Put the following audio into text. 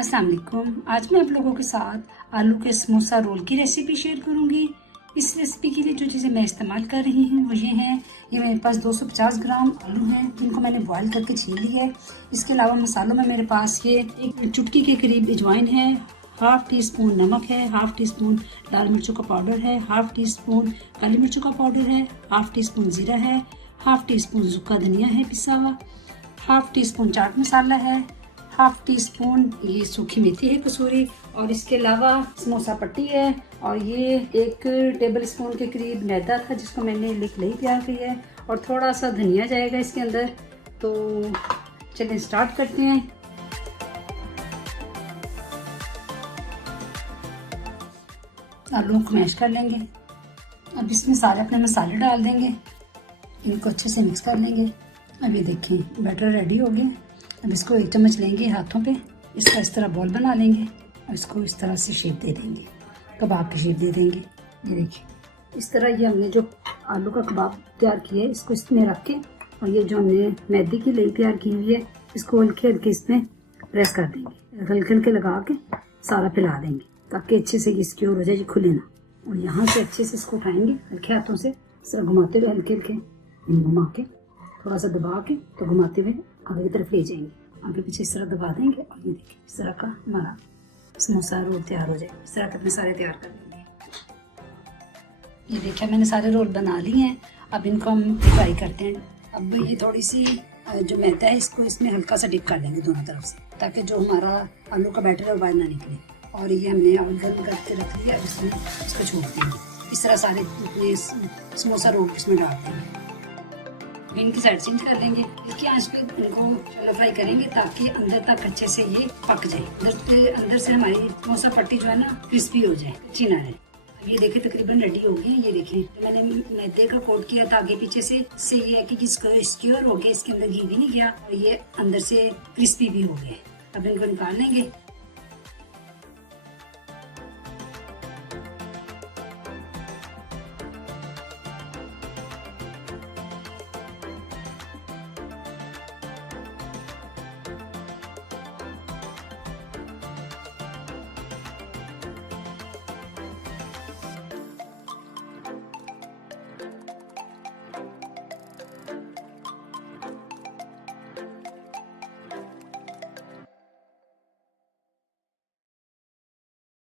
अस्सलाम वालेकुम। आज मैं आप लोगों के साथ आलू के समोसा रोल की रेसिपी शेयर करूंगी। इस रेसिपी के लिए जो चीज़ें मैं इस्तेमाल कर रही हूँ वो ये हैं। ये मेरे पास 250 ग्राम आलू हैं जिनको मैंने बॉईल करके छील लिया है। इसके अलावा मसालों में मेरे पास ये एक चुटकी के करीब अजवाइन है, हाफ टी स्पून नमक है, हाफ टी स्पून लाल मिर्चों का पाउडर है, हाफ टी स्पून काली मिर्चों का पाउडर है, हाफ टी स्पून ज़ीरा है, हाफ टी स्पून सूखा धनिया है पिसा हुआ, half tea spoon chaat masala है, हाफ टी स्पून ये सूखी मेथी है कसूरी, और इसके अलावा समोसा पट्टी है, और ये 1 टेबल स्पून के करीब मैदा था जिसको मैंने लिख ली तैयार की है, और थोड़ा सा धनिया जाएगा इसके अंदर। तो चलिए स्टार्ट करते हैं। आलू को मैश कर लेंगे। अब इसमें सारे अपने मसाले डाल देंगे, इनको अच्छे से मिक्स कर लेंगे। अब ये देखें बैटर रेडी हो गया। अब इसको 1 चम्मच लेंगे हाथों पे, इसका इस तरह बॉल बना लेंगे और इसको इस तरह से शेप दे देंगे, कबाब की शेप दे देंगे। ये देखिए इस तरह ये हमने जो आलू का कबाब तैयार किया है इसको इसमें रख के, और ये जो हमने मैदे की लेई तैयार की हुई है इसको हल्के हल्के इसमें प्रेस कर देंगे, हल्के हल्के लगा के सारा फैला देंगे ताकि अच्छे से ये सिक्योर हो जाए, ये खुले ना। और यहाँ से अच्छे से इसको उठाएंगे हल्के हाथों से, इस तरह घुमाते हुए हल्के हल्के घुमा के, थोड़ा सा दबा के तो घुमाते हुए आगे की तरफ ले जाएंगे, आगे पीछे इस तरह दबा देंगे। और ये देखिए इस तरह का हमारा समोसा रोल तैयार हो जाएगा। इस तरह के अपने सारे तैयार कर लेंगे। ये देखिए मैंने सारे रोल बना लिए हैं। अब इनको हम फ्राई करते हैं। अब ये थोड़ी सी जो मैदा है इसको इसमें हल्का सा डिप कर देंगे दोनों तरफ से, ताकि जो हमारा आलू का बैटर है वो बाहर ना निकले। और ये हमने ऑयल गर्म करके रख लिया, इसमें इसको छोड़ देंगे। इस तरह सारे अपने समोसा रोल इसमें डाल देंगे। इनकी साइड चेंज कर लेंगे। इसकी आंच पे इनको शैलो फ्राई करेंगे ताकि अंदर तक अच्छे से ये पक जाए। अंदर से हमारी समोसा पट्टी जो है ना क्रिस्पी हो जाए, अच्छी ना रहे। ये देखिए तकरीबन रेडी हो गई। ये देखिए तो मैंने मैदे का कोट किया था आगे पीछे से, इससे ये है कि जिसको सिक्योर हो गया, इसके अंदर घी भी नहीं गया और ये अंदर से क्रिस्पी भी हो गए। अब इनको निकाल लेंगे।